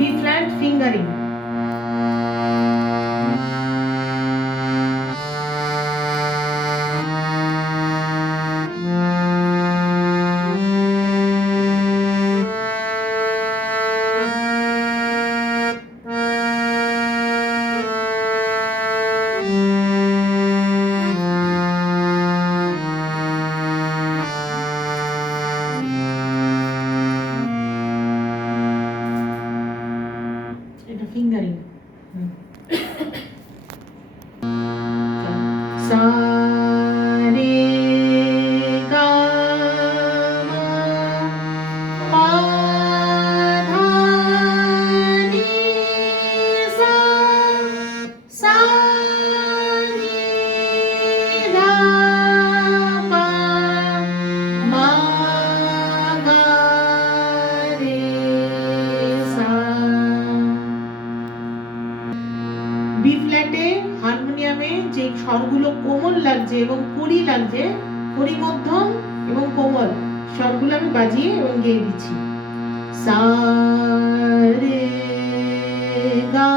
B flat fingering. এটা fingering. সা রে গা মা পা ধা নি সা সা রে গা পা মা গা রে সা। বি ফ্ল্যাটে হারমোনিয়ামে যে স্বরগুলো কোমল লাগছে এবং কুড়ি লাগছে, কুড়ি মধ্যম এবং কোমল স্বরগুলো আমি বাজিয়ে এবং গেয়ে দিচ্ছি। সা রে গা